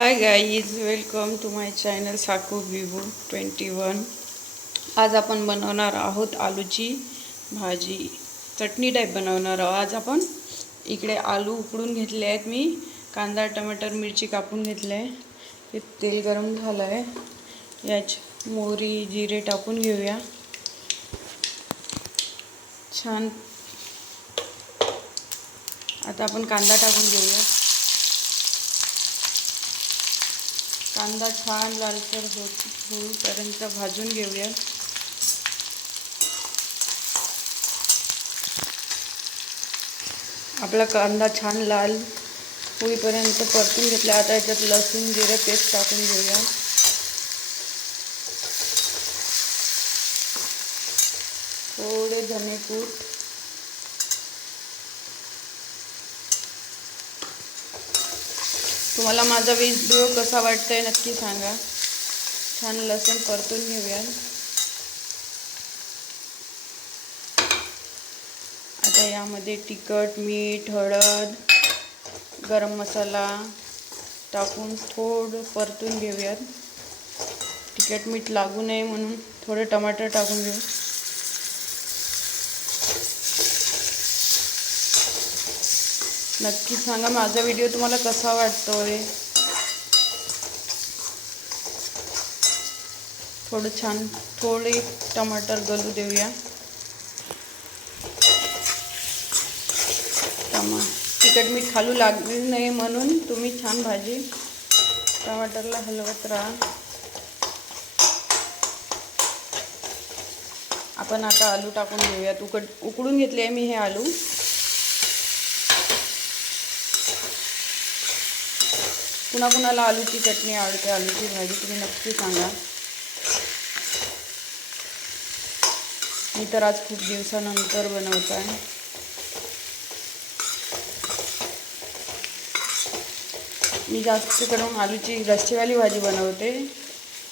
High guys, welcome to my channel साकू विवू 21। आज आपण बनवणार आहोत आलूची भाजी, चटणी टाईप बनवणार आहोत। आज आपण इकडे आलू उकडून घेतले आहेत, मी कांदा टमाटर मिरची कापून घेतले आहे। हे तेल गरम झालं आहे, यात मोहरी जिरे टाकून घेऊया। छान, आता आपण कांदा टाकून घेऊया। कांदा छान लालसर होईपर्यंत भाजून घेऊया। आपला कांदा छान लाल होईपर्यंत परतून घेतला। आता याच्यात लसूण जिरे पेस्ट टाकून घेऊया। थोडे धनेपूड, तुम्हाला माझा व्हिडिओ कसा वाटतोय नक्की सांगा। छान लसूण परतून घेऊया। आता यामध्ये तिखट मीठ हळद गरम मसाला टाकून थोडं परतून घेऊयात। तिखट मीठ लागू नये म्हणून थोडे टमाटर टाकून घेऊ। नक्की सांगा माझा व्हिडिओ तुम्हाला कसा वाटतोय। थोडे टमाटर गलू देऊया। तिखट मीठ खालू लागू नये म्हणून तुम्ही छान भाजी टमाटरला हलवत राहा। आपण आता आलू टाकून घेऊयात। उकडून घेतले आहे मी हे आलू। कुणाकुणाला आलूची चटणी आवडते, आलूची भाजी, तुम्ही नक्की सांगा। मी तर आज खूप दिवसानंतर बनवत आहे। मी जास्त करून आलूची रस्सेवाली भाजी बनवते।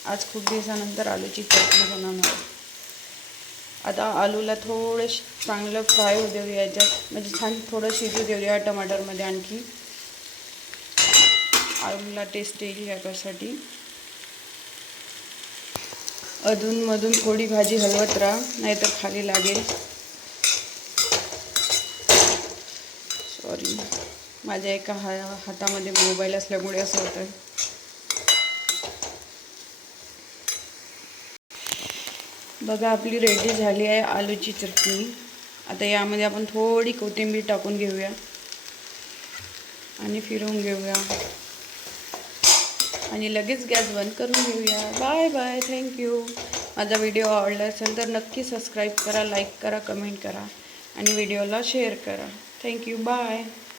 आज खूप दिवसानंतर आलूची चटणी बनवणार। आता आलूला थोडं चांगलं फ्राय होऊ देऊया याच्यात, म्हणजे छान थोडं शिजू देऊया टमाटरमध्ये। आणखी आलूला टेस्ट येईल याच्यासाठी अधूनमधून थोडी भाजी हलवत राहा, नाहीतर खाली लागेल। सॉरी, माझ्या एका हातामध्ये मोबाईल असल्यामुळे असं होतं। बघा, आपली रेडी झाली आहे आलूची चटणी। आता यामध्ये आपण थोडी कोथिंबीर टाकून घेऊया आणि फिरवून घेऊया आणि लगेच गॅस बंद करून घेऊया। Bye bye, thank you. माझा व्हिडिओ आवडला असेल तर नक्की सबस्क्राईब करा, लाईक करा, कमेंट करा आणि व्हिडिओला शेअर करा। Thank you, bye.